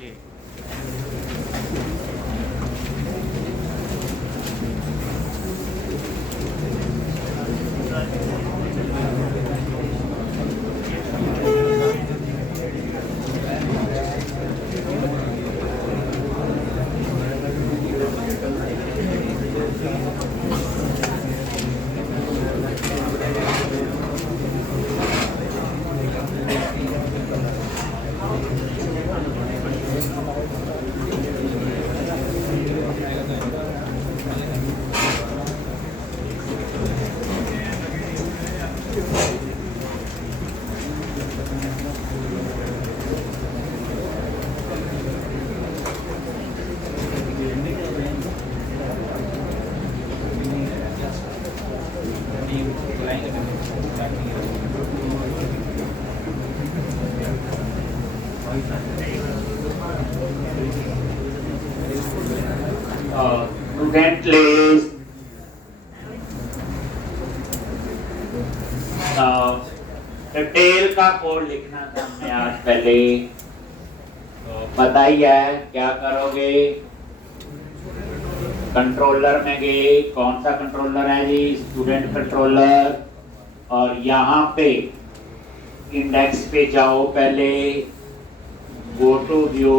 जी। Student list detail का code लिखना था हमने आज पहले, तो बताइए क्या करोगे। कंट्रोलर में गए, कौन सा कंट्रोलर है जी? Student controller. और यहाँ पे इंडेक्स पे जाओ, पहले गो टू व्यू,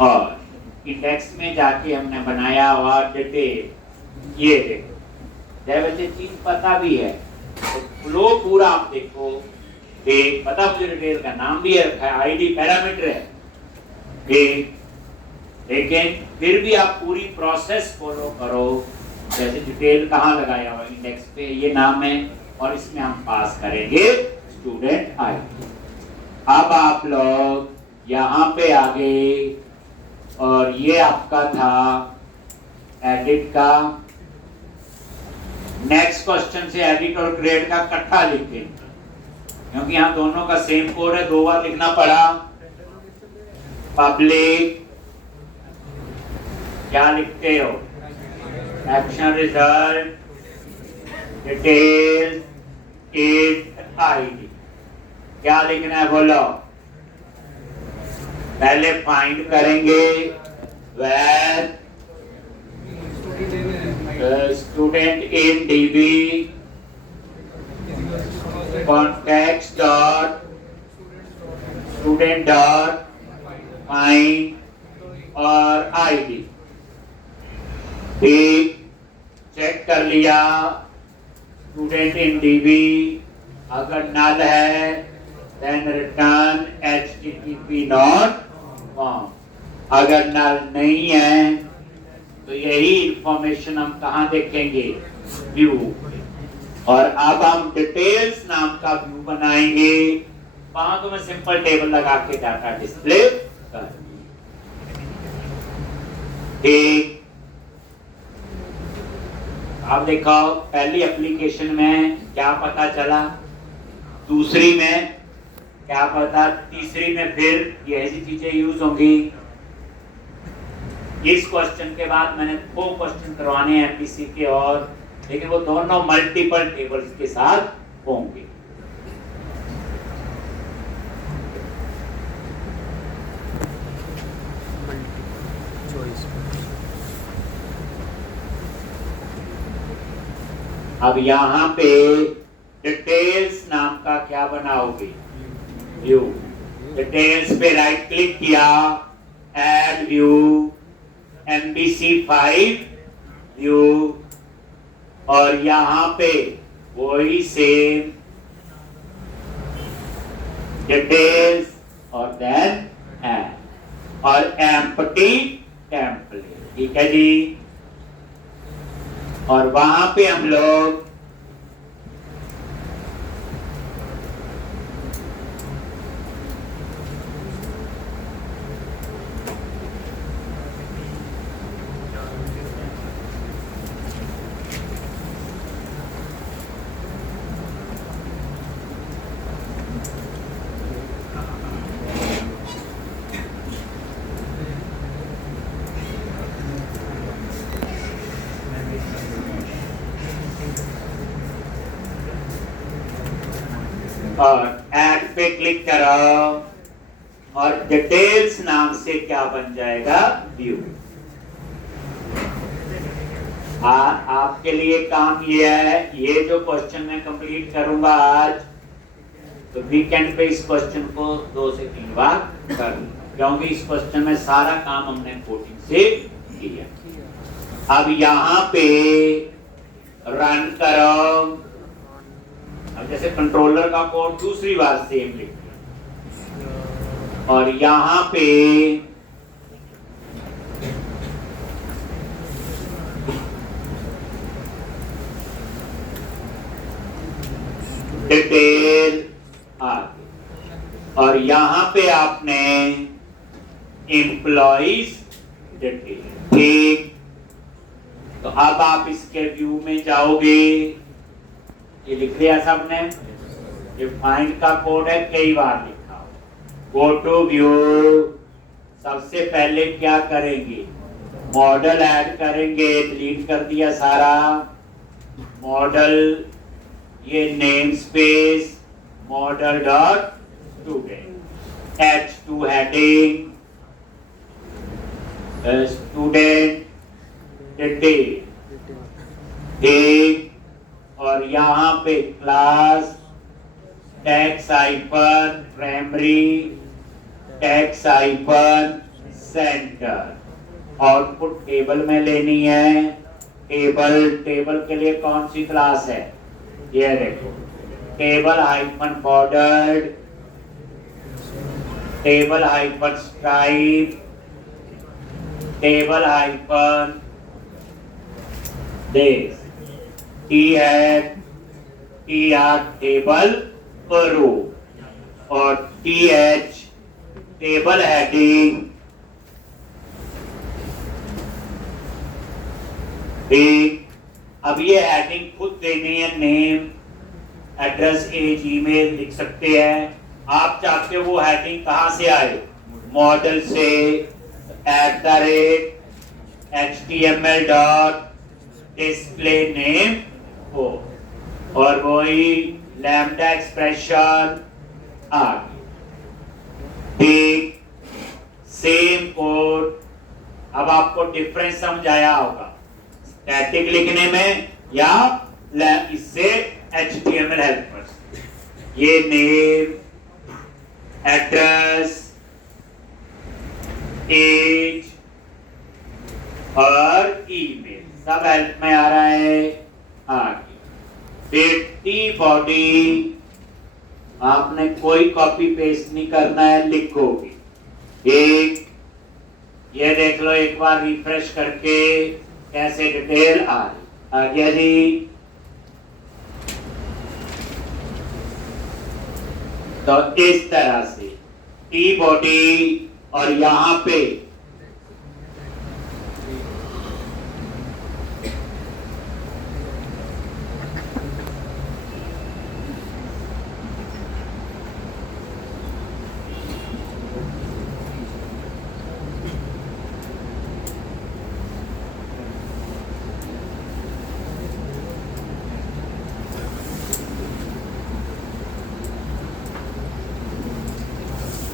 और इंडेक्स में जाके हमने बनाया हुआ डिटेल। ये देखो, जय बच्चे चीज पता भी है तो फ्लो पूरा आप देखो। एक पता मुझे डिटेल का नाम भी है रखा है, आईडी पैरामीटर है एक, लेकिन फिर भी आप पूरी प्रोसेस फॉलो करो। जैसे डिटेल कहाँ लगाया हुआ, इंडेक्स पे ये नाम है, और इसमें हम पास करेंगे स्टूडेंट आईडी। अब आप लोग यहाँ पे आ गए, और ये आपका था एडिट का। नेक्स्ट क्वेश्चन से एडिट और ग्रेड का इकट्ठा लिखें, क्योंकि यहाँ दोनों का सेम कोड है, 2 बार लिखना पड़ा। पब्लिक क्या लिखते हो? Action result detail it ID. क्या लिखना है बोलो? पहले फाइंड करेंगे where student in DB context dot student dot find और ID। ठीक, चेक कर लिया स्टूडेंट इन DB, अगर नल है then return HTTP not found। अगर नल नहीं है तो यही इंफॉर्मेशन हम कहाँ देखेंगे? व्यू। और अब हम डिटेल्स नाम का व्यू बनाएंगे, वहां तो मैं सिंपल टेबल लगा के डाटा डिस्प्ले कर। ठीक, आप देखो पहली एप्लीकेशन में क्या पता चला, दूसरी में क्या पता, तीसरी में फिर ये ऐसी चीजें यूज होंगी। इस क्वेश्चन के बाद मैंने 2 क्वेश्चन करवाने हैं एमपीसी के, और लेकिन वो दोनों मल्टीपल टेबल्स के साथ होंगे। अब यहाँ पे डिटेल्स नाम का क्या बनाओगे? व्यू। डिटेल्स पे राइट क्लिक किया, ऐड व्यू, MVC5 व्यू, और यहाँ पे वही सेम डिटेल्स और देन ऐड और एम्प्टी टेम्पलेट। ठीक है जी। और वहां पे हम लोग और ऐड पे क्लिक करो और डिटेल्स नाम से क्या बन जाएगा, व्यू। आपके लिए काम ये है, ये जो क्वेश्चन मैं कंप्लीट करूंगा आज, तो वीकेंड पे इस क्वेश्चन को 2 से 3 बार करूंगा, क्योंकि इस क्वेश्चन में सारा काम हमने कोडिंग से किया। अब यहाँ पे रन करो। अब जैसे कंट्रोलर का कोड दूसरी बार सेम लिख, और यहाँ पे डिटेल आ गई, और यहाँ पे आपने एम्प्लॉइज डिटेल, ठीक। तो अब आप इसके व्यू में जाओगे, ये लिख लिया सबने, ये फाइंड का कोड है, कई बार लिखा हो। गो टू व्यू, सबसे पहले क्या करेंगे, मॉडल ऐड करेंगे, डिलीट कर दिया सारा मॉडल, ये name space model dot student, H2 heading, student detail, ठीक। और यहाँ पे class tax hyphen primary tax hyphen centre, output table में लेनी है। टेबल के लिए कौन सी क्लास है, ये देखो, table hyphen bordered, table hyphen stripe, table hyphen days, T है TR टेबल रो, और TH टेबल हेडिंग, ठीक। अब ये हेडिंग खुद देनी है, नेम एड्रेस एज ईमेल लिख सकते हैं। आप चाहते हो वो हेडिंग कहां से आए, मॉडल से, @HTML डॉट डिस्प्ले नेम हो, और वही लैम्डा एक्सप्रेशन आ गई, ठीक। Same code. अब आपको डिफरेंस समझ आया होगा स्टैटिक लिखने में या इससे HTML हेल्पर्स, ये नेम एड्रेस एज और ईमेल सब हेल्प में आ रहा है, आगे। फिर टी बॉडी, आपने कोई कॉपी पेस्ट नहीं करना है, लिखोगे, ठीक। ये देख लो एक बार रिफ्रेश करके कैसे डिटेल आ रही, आ गया जी। तो इस तरह से टी बॉडी, और यहां पे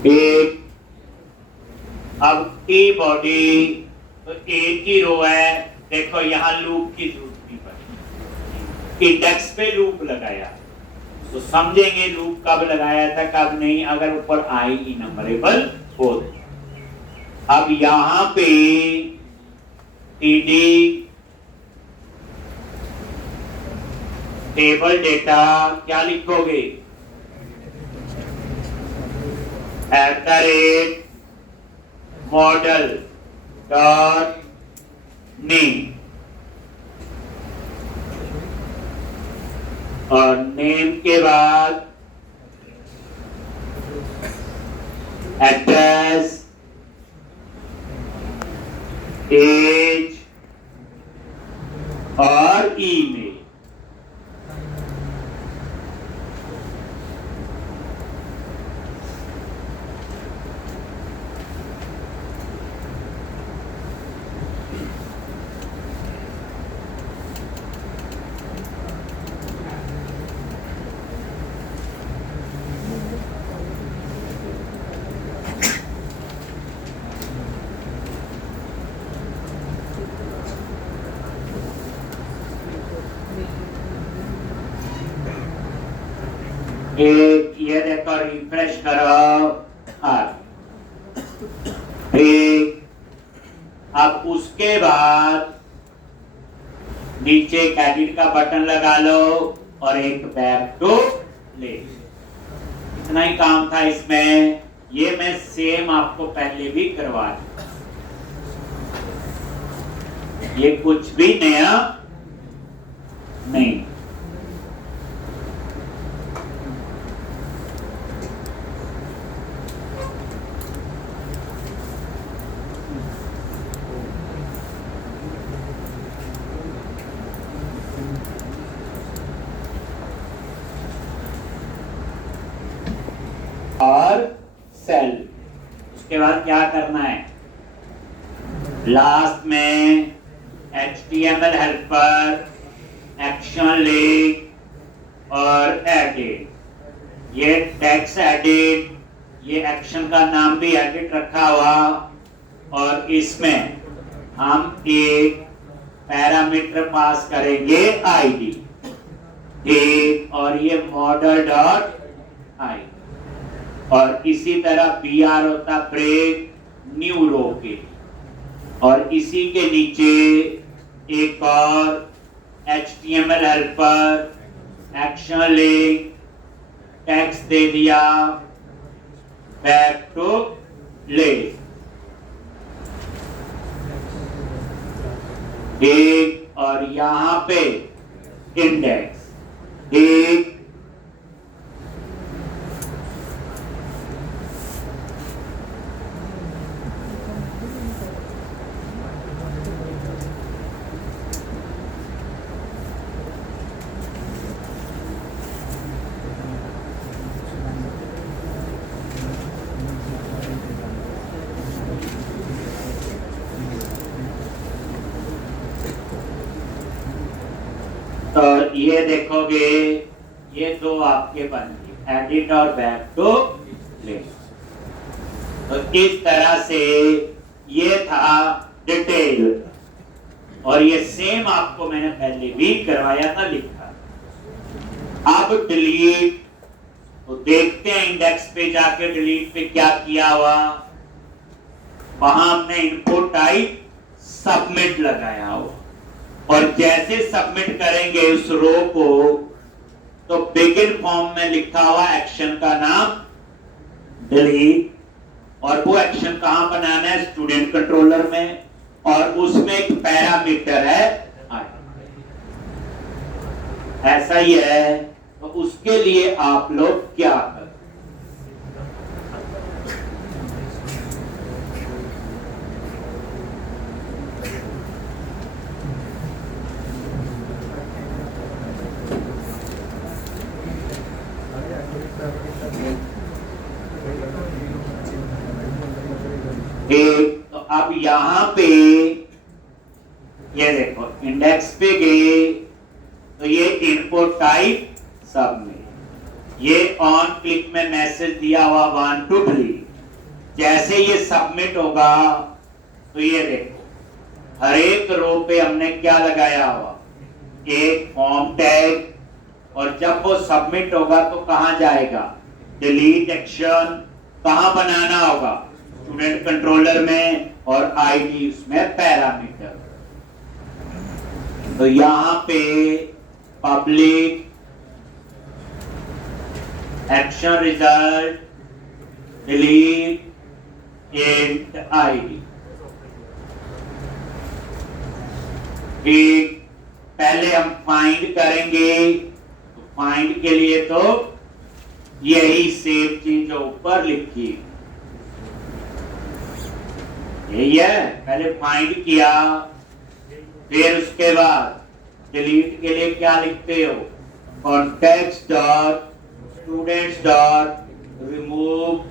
एक, अब टी बॉडी, तो एक ही रो है, देखो यहां लूप की जरूरत पड़ी, इंडेक्स पे लूप लगाया, तो समझेंगे लूप कब लगाया था कब नहीं, अगर ऊपर आई इनमरेबल हो। अब यहां पे टीडी टेबल डेटा क्या लिखोगे, @model डॉट नेम, और नेम के बाद एड्रेस एज और ईमेल। एक ये देखो रिफ्रेश करो। ठीक, अब उसके बाद नीचे एक एडिट का बटन लगा लो और एक बैक टू लेफ्ट। इतना ही काम था इसमें। ये मैं सेम आपको पहले भी करवा दूं, ये कुछ भी नया नहीं। और सेल, उसके बाद क्या करना है, लास्ट में HTML हेल्पर, एक्शन लिंक और एडिट। ये टेक्स्ट एडिट, ये एक्शन का नाम भी एडिट रखा हुआ, और इसमें हम एक पैरामीटर पास करेंगे आईडी। ठीक, और ये मॉडल डॉट आई, और इसी तरह BR होता ब्रेक न्यू रो के, और इसी के नीचे एक और HTML helper, action link, text दे दिया, बैक टू लेफ्ट। ठीक, और यहां पे इंडेक्स। ठीक, तो ये देखोगे ये दो आपके बन गए, एडिट और बैक टू लेफ्ट। तो इस तरह से ये था डिटेल, और ये सेम आपको मैंने पहले भी करवाया था, लिखा। अब डिलीट, तो देखते हैं इंडेक्स पे जाके डिलीट पे क्या किया हुआ। वहां हमने इनपुट टाइप सबमिट लगाया हुआ, और जैसे सबमिट करेंगे उस रो को, तो बिगिन फॉर्म में लिखा हुआ एक्शन का नाम डिलीट, और वो एक्शन कहां बनाना है, स्टूडेंट कंट्रोलर में, और उसमें एक पैरामीटर है आई। ऐसा ही है, तो उसके लिए आप लोग क्या करें, तो अब यहां पे ये देखो इंडेक्स पे गए, तो ये इनपुट टाइप सबमिट, ये ऑन क्लिक में मैसेज दिया हुआ वांट टू डिलीट। जैसे ये सबमिट होगा, तो ये देखो हर एक रो पे हमने क्या लगाया हुआ, एक फॉर्म टैग, और जब वो सबमिट होगा तो कहां जाएगा, डिलीट एक्शन कहां बनाना होगा, स्टूडेंट कंट्रोलर में, और आईडी उसमें पैरामीटर। तो यहां पे public action result delete int ID. ठीक, पहले हम फाइंड करेंगे, तो फाइंड के लिए तो यही सेम चीज जो ऊपर लिखी यही है। पहले फाइंड किया, फिर उसके बाद डिलीट के लिए क्या लिखते हो, context dot students dot remove,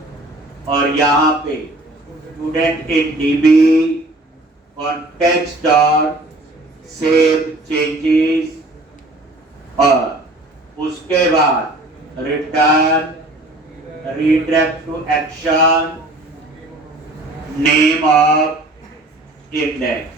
और यहाँ पे student in dB, context dot save changes, और उसके बाद return redirect to action, name of index.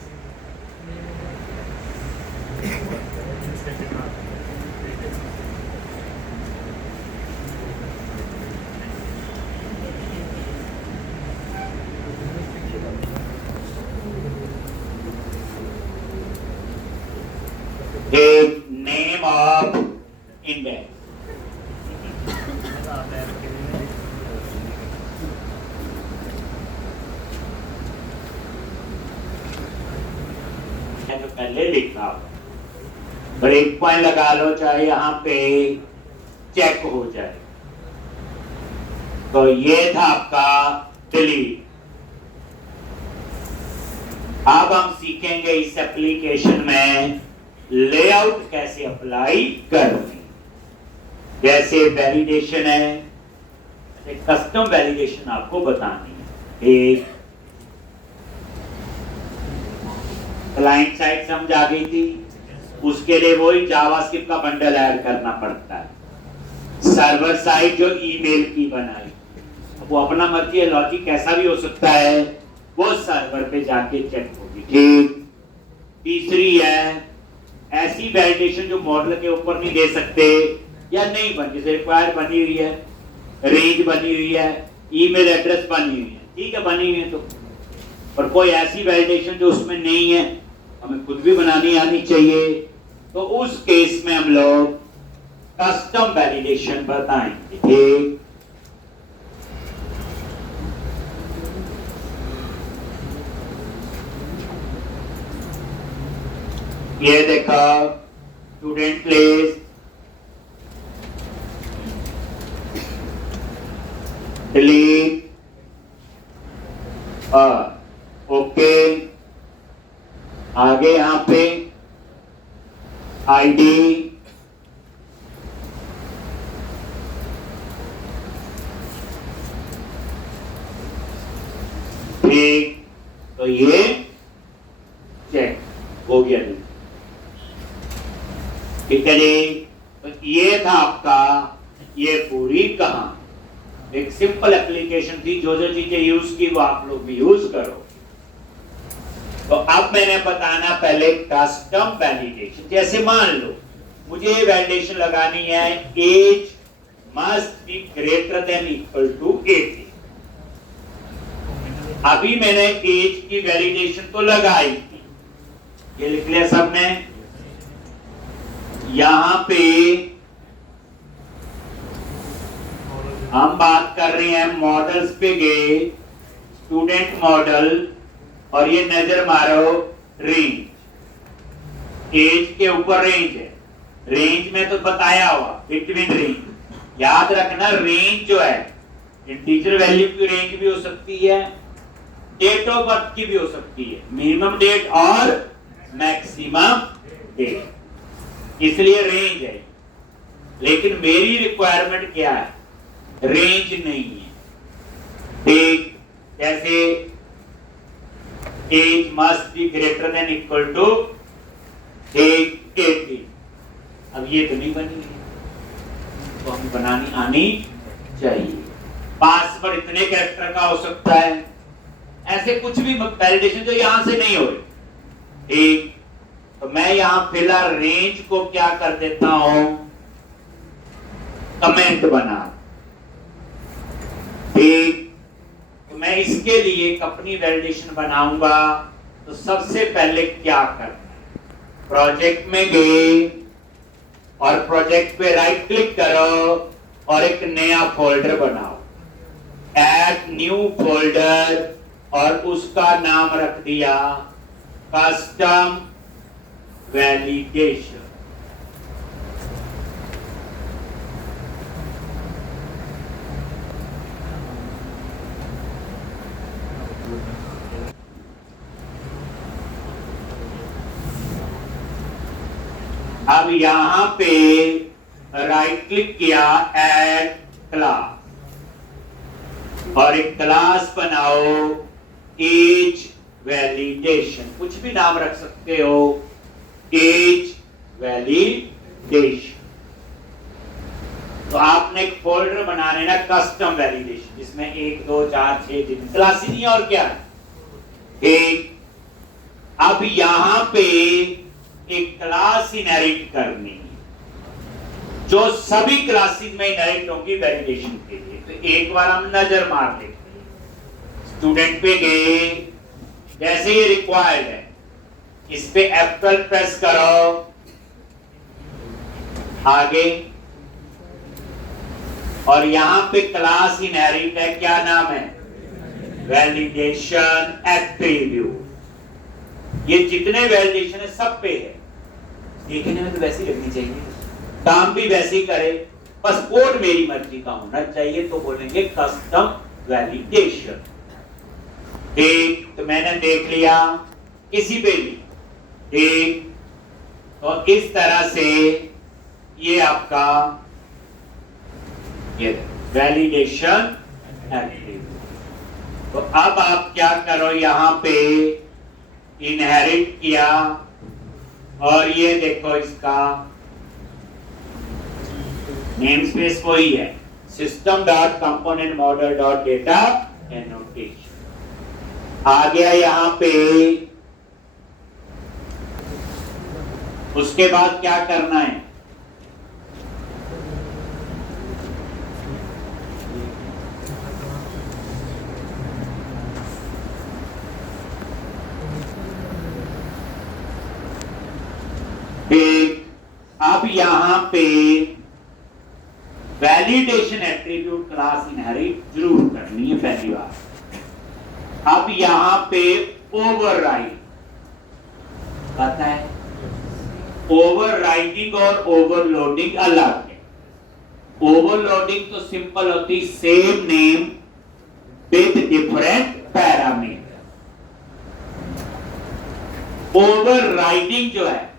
एक नेम ऑफ इंडेक्स। तो पहले लिखा ब्रेक पॉइंट लगा लो, चाहे यहां पे चेक हो जाए। तो ये था आपका डिलीट। अब हम सीखेंगे इस एप्लीकेशन में लेआउट कैसे अप्लाई करनी। जैसे वैलिडेशन है, कस्टम वैलिडेशन आपको बतानी है। एक क्लाइंट साइड समझ आ गई थी, उसके लिए वही जावास्क्रिप्ट का बंडल ऐड करना पड़ता है। सर्वर साइड जो ईमेल की बनाई, वो अपना मर्जी है, लॉजिक कैसा भी हो सकता है, वो सर्वर पे जाके चेक होगी। ठीक। तीसरी है ऐसी वैलिडेशन जो मॉडल के ऊपर नहीं दे सकते या नहीं बन, जैसे रिक्वायर बनी हुई है, रेंज बनी हुई है, ईमेल एड्रेस बनी हुई है, ठीक है बनी हुई है तो। और कोई ऐसी वैलिडेशन जो उसमें नहीं है, हमें खुद भी बनानी आनी चाहिए, तो उस केस में हम लोग कस्टम वैलिडेशन बताएंगे। ठीक। ये देखा स्टूडेंट लिस्ट, डिलीट, ओके। आगे यहां पे आईडी, ठीक। तो ये चेक हो गया। ठीक है जी। तो ये था आपका ये पूरी कहानी। एक सिंपल एप्लीकेशन थी, जो जो चीजें यूज की वो आप लोग भी यूज करो। तो अब मैंने बताना पहले कस्टम वैलिडेशन। जैसे मान लो मुझे वैलिडेशन लगानी है, age must be greater than equal to 80। अभी मैंने एज की वैलिडेशन तो लगाई थी, ये लिख लिया सबने। यहां पे हम बात कर रहे हैं मॉडल्स पे गए, स्टूडेंट मॉडल, और ये नजर मारो रेंज। एज के ऊपर रेंज है, रेंज में तो बताया हुआ बिटवीन रेंज। याद रखना रेंज जो है इंटीजर वैल्यू की रेंज भी हो सकती है, डेट ऑफ बर्थ की भी हो सकती है, मिनिमम डेट और मैक्सिमम डेट, इसलिए रेंज है। लेकिन मेरी रिक्वायरमेंट क्या है, रेंज नहीं है। ठीक। जैसे age must be greater than equal to 80। अब ये तो नहीं बनी है, तो हमें बनानी आनी चाहिए। पासवर्ड इतने कैरेक्टर का हो सकता है, ऐसे कुछ भी वैलिडेशन जो यहां से नहीं हो रही। ठीक। तो मैं यहां फिलहाल रेंज को क्या कर देता हूं, कमेंट बना। ठीक। तो मैं इसके लिए एक अपनी वैलिडेशन बनाऊंगा। तो सबसे पहले क्या करना है, प्रोजेक्ट में गए और प्रोजेक्ट पे राइट क्लिक करो और एक नया फोल्डर बनाओ, ऐड न्यू फोल्डर, और उसका नाम रख दिया कस्टम वैलिडेशन। अब यहां पे राइट क्लिक किया, ऐड क्लास, और एक क्लास बनाओ एज वैलिडेशन। कुछ भी नाम रख सकते हो, एज वैलिडेशन। तो आपने एक फोल्डर बना लेना कस्टम वैलिडेशन, जिसमें 1 2 4 6 दिन क्लास ही नहीं है और क्या है। ठीक। अब यहां पे एक क्लास इनहेरिट करनी है, जो सभी क्लासेस में इनहेरिट होगी वैलिडेशन के लिए। तो एक बार हम नजर मार लेते हैं, स्टूडेंट पे गए, जैसे ये रिक्वायर्ड है, इस पे F12 प्रेस करो, आगे, और यहां पे क्लास इनहेरिट है, क्या नाम है? Validation attribute. ये जितने वैलिडेशन है सब पे है, देखने में तो वैसी लगनी चाहिए, काम भी वैसी करे, बस कोड मेरी मर्जी का होना चाहिए, तो बोलेंगे कस्टम वैलिडेशन। ठीक, तो मैंने देख लिया किसी पे भी। ठीक, तो इस तरह से ये आपका ये वैलिडेशन एट्रीब्यूट। तो अब आप क्या करो, यहां पे इनहेरिट किया, और ये देखो इसका नेम स्पेस वही है, system dot component model dot data annotation आ गया यहां पे। उसके बाद क्या करना है, अब यहां पे वैलिडेशन एट्रीब्यूट क्लास इनहेरिट जरूर करनी है पहली बार। अब यहां पे ओवरराइड आता है, ओवरराइडिंग और ओवरलोडिंग अलग है। ओवरलोडिंग तो सिंपल होती, same name with different parameter. Overriding जो है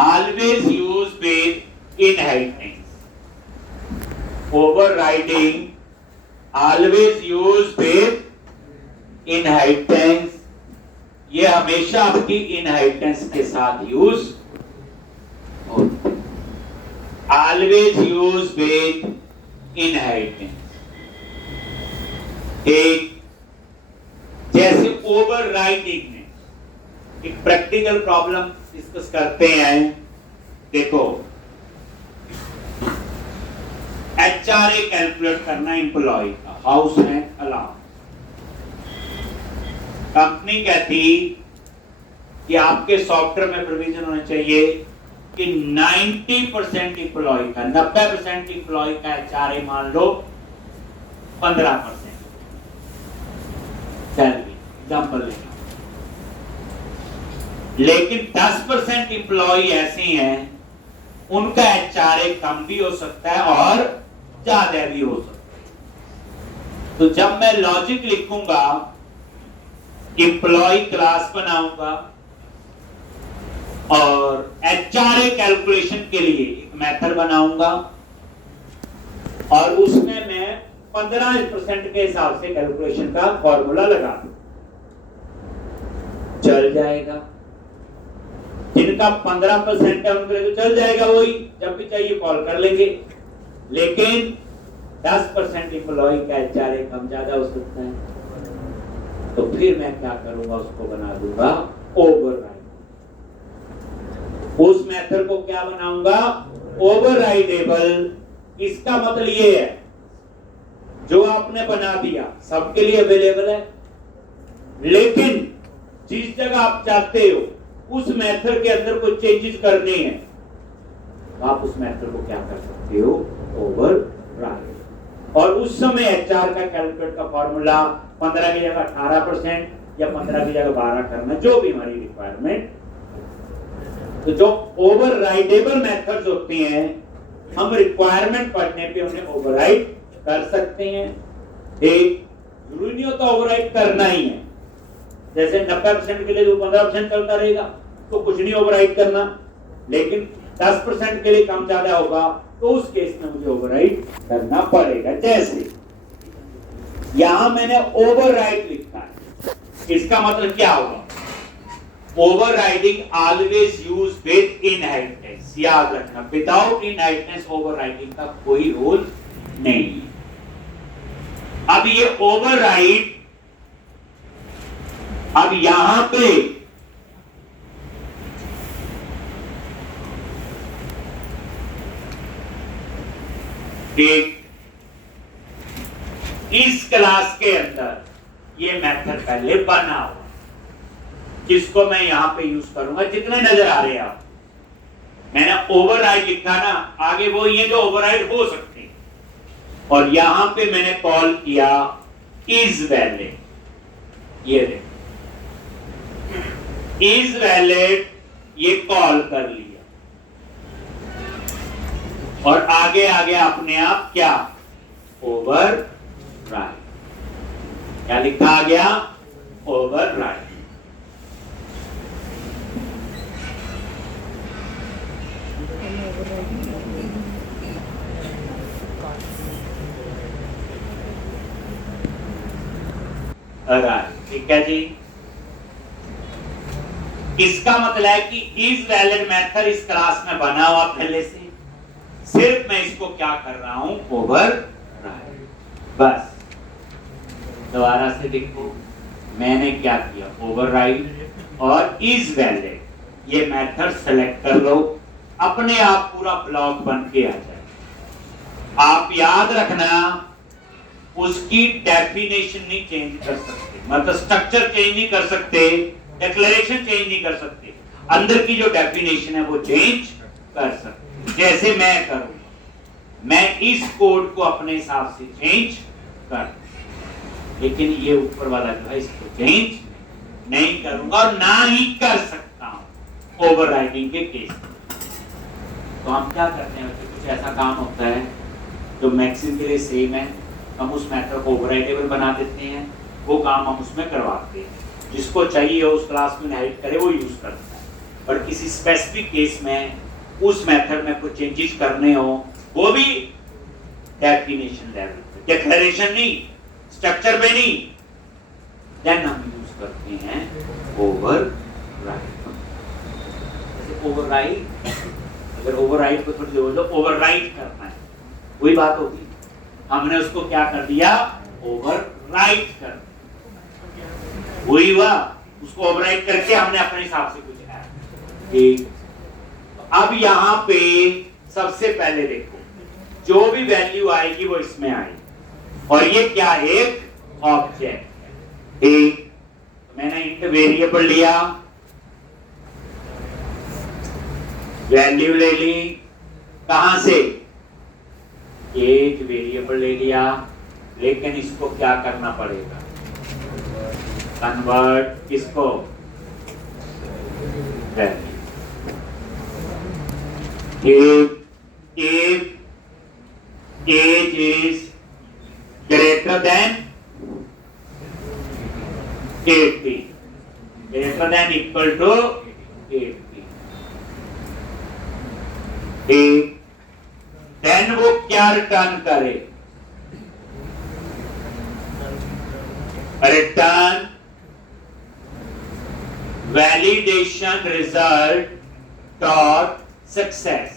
always use with inheritance. Overriding always use with inheritance. ये हमेशा आपकी inheritance के साथ यूज होती है। Always use with inheritance. एक जैसे overriding में एक प्रैक्टिकल प्रॉब्लम डिस्कस करते हैं। देखो, एचआरए कैलकुलेट करना एम्प्लॉय का, हाउस रेंट अलाउंस। कंपनी कहती कि आपके सॉफ्टवेयर में प्रोविजन होना चाहिए कि 90% एम्प्लॉय का, 90% एम्प्लॉय का एचआरए मान लो 15% सैलरी, एग्जाम्पल लेना। लेकिन 10% एम्प्लॉय ऐसे हैं उनका एचआरए कम भी हो सकता है और ज्यादा भी हो सकता है। तो जब मैं लॉजिक लिखूंगा, एम्प्लॉय क्लास बनाऊंगा और एचआरए कैलकुलेशन के लिए एक मेथड बनाऊंगा, और उसमें मैं 15% के हिसाब से कैलकुलेशन का फॉर्मूला लगा दूं, चल जाएगा। जिनका 15% है उनके लिए तो चल जाएगा, वही जब भी चाहिए कॉल कर लेंगे। लेकिन 10% एम्प्लॉय का एचआरए कम ज्यादा हो सकता है, तो फिर मैं क्या करूंगा, उसको बना दूंगा ओवरराइड। उस मेथड को क्या बनाऊंगा, ओवरराइडेबल। इसका मतलब ये है जो आपने बना दिया सबके लिए अवेलेबल है, लेकिन जिस जगह आप चाहते हो उस मेथड के अंदर कोई चेंजेस करने हैं, आप उस मेथड को क्या कर सकते हो, ओवरराइड। और उस समय एचआर का कैलकुलेट का फॉर्मूला 15 की जगह 18% या 15 की जगह 12 करना, जो भी हमारी रिक्वायरमेंट। तो जो ओवरराइडेबल मेथड्स होते हैं, हम रिक्वायरमेंट पढ़ने पे उन्हें ओवरराइड कर सकते हैं। एक जरूरी नहीं होता ओवरराइड करना ही है, जैसे 90% के लिए जो 15% चलता रहेगा तो कुछ नहीं ओवरराइड करना, लेकिन 10% के लिए कम ज्यादा होगा तो उस केस में मुझे ओवरराइड करना पड़ेगा। जैसे यहां मैंने ओवरराइड लिखा है, इसका मतलब क्या होगा, overriding always use with inheritance. याद रखना, विदाउट इनहेरिटेंस ओवरराइडिंग का कोई रोल नहीं है। अब ये ओवरराइड, अब यहां पे एक इस क्लास के अंदर ये मेथड पहले बना हुआ, जिसको मैं यहां पे यूज करूंगा। जितने नजर आ रहे हैं आप, मैंने ओवरराइड लिखा ना, आगे वो ये जो ओवरराइड हो सकते हैं, और यहां पे मैंने कॉल किया इज वैलिड, ये देखो इज वैलिड, ये कॉल कर लिया और आगे आगे अपने आप क्या ओवरराइड, क्या लिखा आ गया ओवरराइड। ठीक है जी, इसका मतलब है कि इज वैलिड मेथड इस क्लास में बना हुआ पहले से, सिर्फ मैं इसको क्या कर रहा हूं ओवरराइड। बस दोबारा से देखो, मैंने क्या किया ओवरराइड और इज वैलिड, ये मेथड सेलेक्ट कर लो, अपने आप पूरा ब्लॉक बन के आ जाए। आप याद रखना उसकी डेफिनेशन नहीं चेंज कर सकते, मतलब स्ट्रक्चर चेंज नहीं कर सकते, डिक्लेरेशन चेंज नहीं कर सकते, अंदर की जो डेफिनेशन है वो चेंज कर सकते। जैसे मैं करूंगा, मैं इस कोड को अपने हिसाब से चेंज कर, लेकिन ये ऊपर वाला जो है इसको चेंज नहीं करूंगा और ना ही कर सकता हूं ओवरराइडिंग के केस में। तो हम क्या करते हैं, कुछ ऐसा काम होता है जो मैक्सिम के लिए सेम है, हम उस मेथड को ओवरराइडेबल बना देते हैं, वो काम हम उसमें करवाते हैं, जिसको चाहिए उस क्लास में इनहेरिट करे वो यूज करता है। पर किसी स्पेसिफिक केस में उस मेथड में कुछ चेंजेस करने हो, वो भी डेफिनेशन लेवल पे, डिक्लेरेशन नहीं, स्ट्रक्चर में नहीं, देन हम यूज करते हैं ओवरराइड। ओवरराइड, अगर ओवरराइड को थोड़ी देर ओवरराइड करना है, वही बात होगी, हमने उसको क्या कर दिया ओवरराइड कर, वही हुआ, उसको ओवरराइड करके हमने अपने हिसाब से कुछ ऐड। अब यहां पे सबसे पहले देखो, जो भी वैल्यू आएगी वो इसमें आएगी, और ये क्या एक ऑब्जेक्ट है। एक मैंने इंट वेरिएबल लिया, वैल्यू ले ली, कहां से एज वेरिएबल ले लिया, लेकिन इसको क्या करना पड़ेगा कन्वर्ट, किसको if age is greater than 80, greater than equal to 80, then वो क्या रिटर्न करे, return validation result dot success,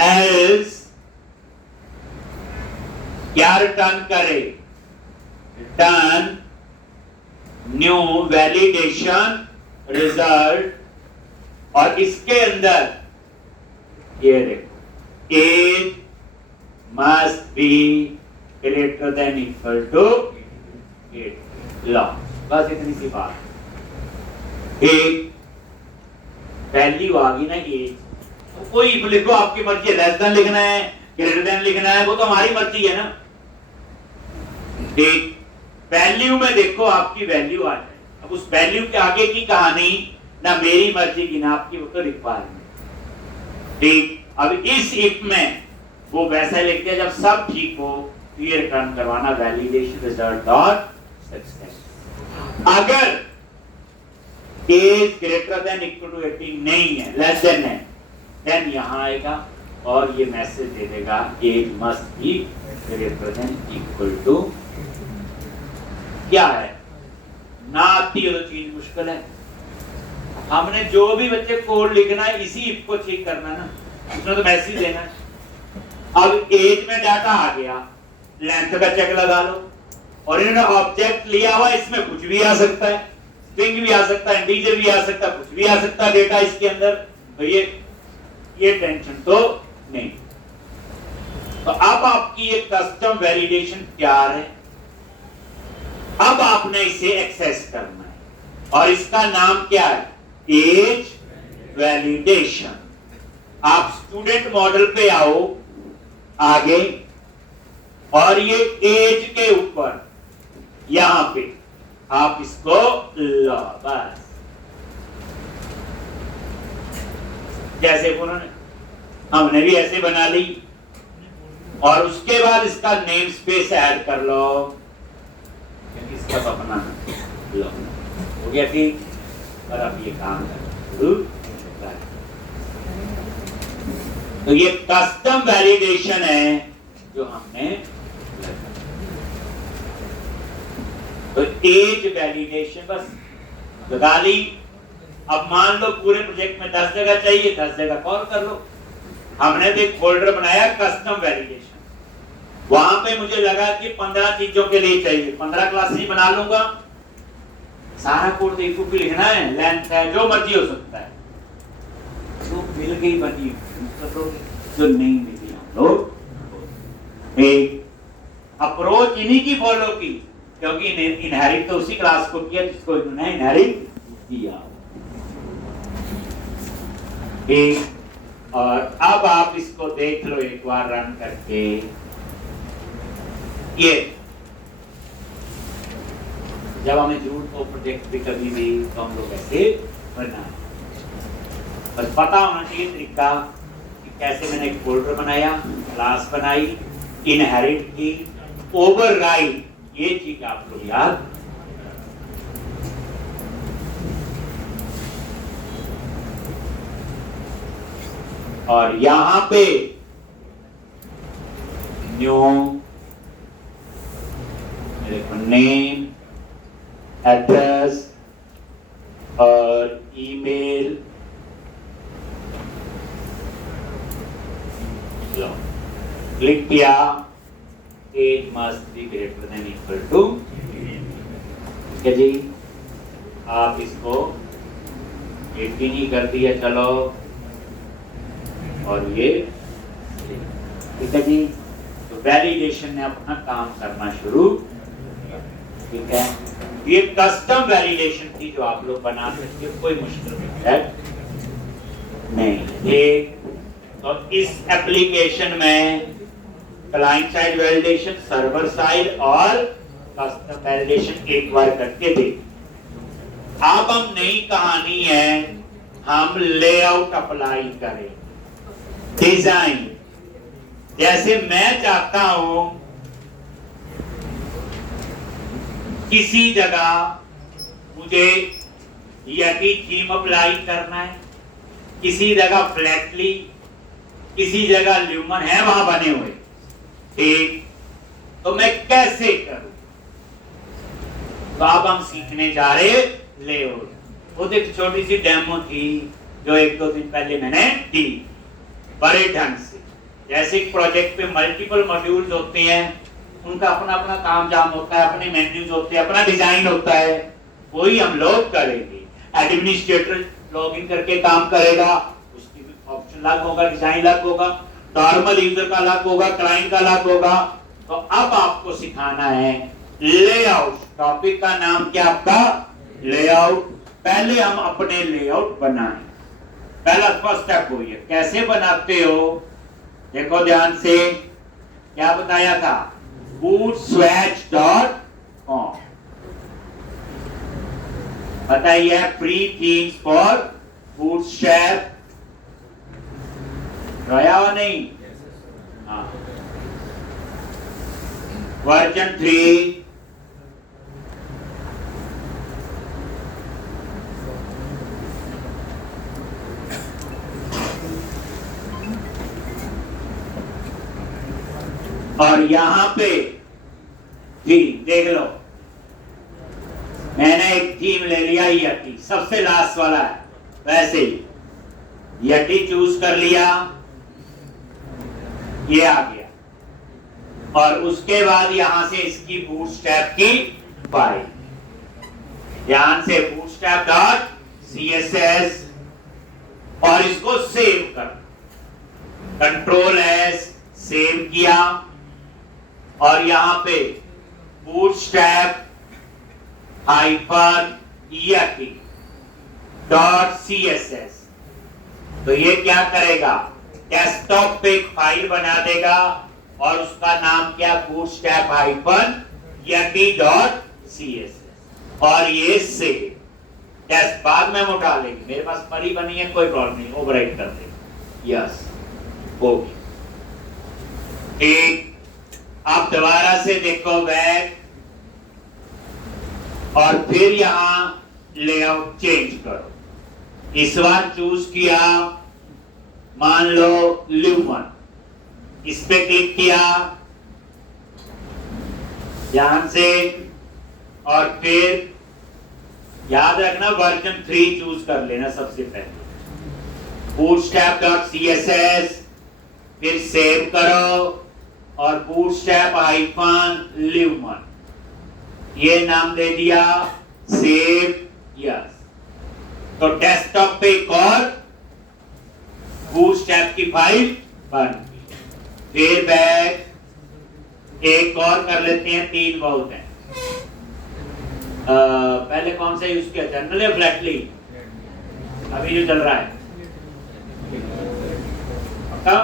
else क्या रिटर्न करे, रिटर्न न्यू वैलिडेशन रिजल्ट, और इसके अंदर ये देखो age must be greater than equal to 8 लॉ। बस इतनी सी बात। एक वैल्यू आ गई ना एज, तो कोई लिखो, आपकी मर्जी है, लेस देन लिखना है ग्रेटर देन लिखना है, वो तो हमारी मर्जी है ना। एक वैल्यू में देखो आपकी वैल्यू आ जाए, अब उस वैल्यू के आगे की कहानी ना मेरी मर्जी की ना आपकी, वो तो रिक्वायरमेंट। ठीक, अब इस इफ में वो वैसा लिखते हैं जब सब ठीक हो तो ये रिटर्न करवाना वैलिडेशन रिजल्ट डॉट सक्सेस। अगर age greater than equal to 18 नहीं है, लेस देन है, देन यहां आएगा और ये मैसेज दे देगा age must be greater than equal to, क्या है ना आती है तो चीज मुश्किल है। हमने जो भी बच्चे कोड लिखना है इसी इफ को ठीक करना ना, उसमें तो मैसेज देना है। अब एज में डाटा आ गया, लेंथ का चेक लगा लो, और इन्होंने ऑब्जेक्ट लिया हुआ, इसमें कुछ भी आ सकता है, स्ट्रिंग भी आ सकता है, इंटीजर भी आ सकता है, कुछ भी आ सकता है डेटा इसके अंदर, तो ये टेंशन तो नहीं। तो अब आपकी एक कस्टम वैलिडेशन तैयार है, अब आपने इसे एक्सेस करना है और इसका नाम क्या है, एज वैलिडेशन। आप स्टूडेंट मॉडल पे आओ आगे, और ये एज के ऊपर यहां पे आप इसको लो, बस जैसे उन्होंने, हमने भी ऐसे बना ली, और उसके बाद इसका नेम स्पेस ऐड कर लो, इसका तो अपना लो, हो गया ठीक। और अब ये काम कर, तो ये कस्टम वैलिडेशन है जो हमने, तो एज वैलिडेशन बस लगा ली। अब मान लो पूरे प्रोजेक्ट में 10 जगह चाहिए, 10 जगह कॉल कर लो। हमने तो एक फोल्डर बनाया कस्टम वैलिडेशन, वहां पे मुझे लगा कि 15 चीजों के लिए चाहिए, 15 क्लास ही बना लूंगा, सारा कोड देखो भी लिखना है, लेंथ है, जो मर्जी हो सकता है। तो मिल गई बनी, जो नहीं मिली हम लोग एक अप्रोच इन्हीं की फॉलो की, क्योंकि इनहेरिट तो उसी क्लास को किया जिसको इन्होंने इनहेरिट किया। और अब आप इसको देख लो एक बार रन करके, ये जब हमें जरूरत हो प्रोजेक्ट भी कभी भी, तो हम लोग ऐसे बनाए, बस पता होना चाहिए तरीका कि कैसे मैंने एक फोल्डर बनाया, क्लास बनाई, इनहेरिट की, ओवरराइड, ये चीज आप लोग याद। और यहां पे न्यू नेम, एड्रेस और ईमेल, क्लिक किया, age must be greater than equal to, ठीक है जी। आप इसको 18 ही कर दिया, चलो, और ये ठीक है जी। तो वैलिडेशन ने अपना काम करना शुरू, ठीक है। ये कस्टम वैलिडेशन थी जो आप लोग बना सकते हो, कोई मुश्किल नहीं। एक तो इस एप्लीकेशन में client side validation, server side और कस्टम वैलिडेशन एक बार करके दे। अब हम नई कहानी है, हम लेआउट अप्लाई करें, डिजाइन। जैसे मैं चाहता हूं किसी जगह मुझे यदि थीम अप्लाई करना है, किसी जगह फ्लैटली, किसी जगह ल्यूमन है वहां बने हुए, ठीक, तो मैं कैसे करूं? तो अब हम सीखने जा रहे लेआउट। वो एक छोटी सी डेमो थी जो 1-2 दिन पहले मैंने दी, बड़े ढंग से। जैसे प्रोजेक्ट पे मल्टीपल मॉड्यूल्स होते हैं, उनका अपना अपना काम जाम होता है, अपने मेन्यूज होते हैं, अपना डिजाइन होता है, वही हम लोग करेंगे। एडमिनिस्ट्रेटर लॉगिन करके काम करेगा, उसकी ऑप्शन अलग होगा, डिजाइन अलग होगा, नॉर्मल यूजर का अलग होगा, क्लाइंट का अलग होगा। तो अब आपको सिखाना है लेआउट। टॉपिक का नाम क्या आपका? लेआउट। पहले हम अपने लेआउट बनाएं। पहला फर्स्ट स्टेप वही है, कैसे बनाते हो? देखो ध्यान से, क्या बताया था? bootswatch.com बताइए, फ्री थीम्स फॉर बूटस्ट्रैप, रोया हो नहीं? हाँ, वर्जन 3 और यहां पे थीम देख लो, मैंने एक थीम ले लिया यटी, सबसे लास्ट वाला है, वैसे ही यटी चूज कर लिया, ये आ गया। और उसके बाद यहां से इसकी बूटस्ट्रैप की फाइल, ध्यान से bootstrap.css, और इसको सेव कर, Ctrl+S सेव किया, और यहां पे bootstrap-yeti.css तो ये क्या करेगा, डेस्कटॉप पे एक फाइल बना देगा और उसका नाम क्या, bootstrap-yeti.css, और ये से टेस्ट बाद में हम उठा लेंगे, मेरे पास परी बनी है, कोई प्रॉब्लम नहीं, ओवरराइट कर देंगे। यस, ओके, एक। आप दोबारा से देखो बैक, और फिर यहां लेआउट चेंज करो। इस बार चूज किया, मान लो लिव1, इस पे क्लिक किया ध्यान से, और फिर याद रखना वर्जन 3 चूज कर लेना सबसे पहले, bootstrap.css, फिर सेव करो और bootstrap-liv1 ये नाम दे दिया, सेव, यस। तो डेस्कटॉप पे एक और bootstrap की फाइल बन गई। फिर बैक, एक और कर लेते हैं, 3 बहुत हैं। पहले कौन सा यूज किया, जनरल या फ्लैटली? अभी जो चल रहा है पक्का?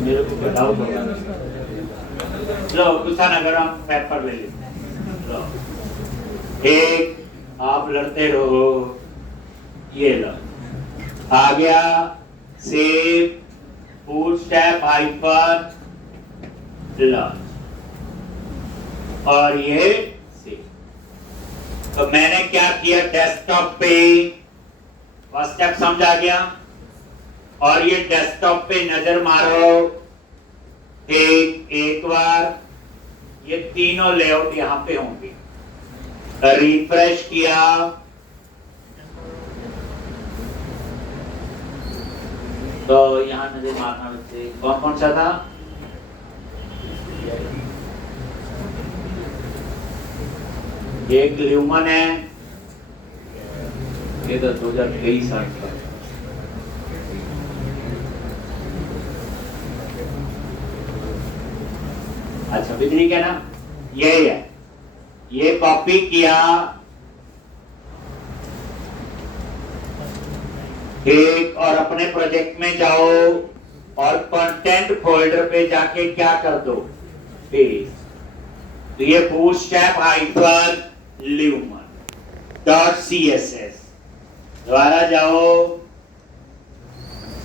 मेरे को बताओ तो। लो गुस्सा ना करो, हम पेपर ले लेते हैं। लो, एक आप लड़ते रहो, ये लो आ गया, सेव bootstrap-launch, और ये सेव। तो मैंने क्या किया, डेस्कटॉप पे फर्स्ट स्टेप समझ आ गया, और ये डेस्कटॉप पे नजर मारो, एक बार ये तीनों लेआउट यहां पे होंगे। रिफ्रेश किया, तो यहां नजर मारना बच्चे, कौन कौन सा था, एक लिव1 है, ये तो 2023 का। अच्छा बिजली क्या ना, ये है, ये कॉपी किया, एक, और अपने प्रोजेक्ट में जाओ और कंटेंट फोल्डर पे जाके क्या कर दो, पेस्ट। तो ये bootstrap-liv1.css, दोबारा जाओ,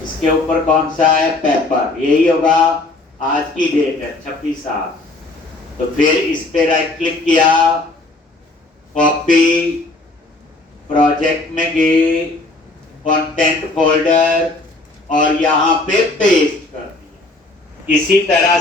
इसके ऊपर कौन सा है, पेपर, यही होगा, आज की डेट है 26/7। तो फिर इस पे राइट क्लिक किया, कॉपी, प्रोजेक्ट में गए, कंटेंट फोल्डर, और यहां पे पेस्ट कर दिया। इसी तरह से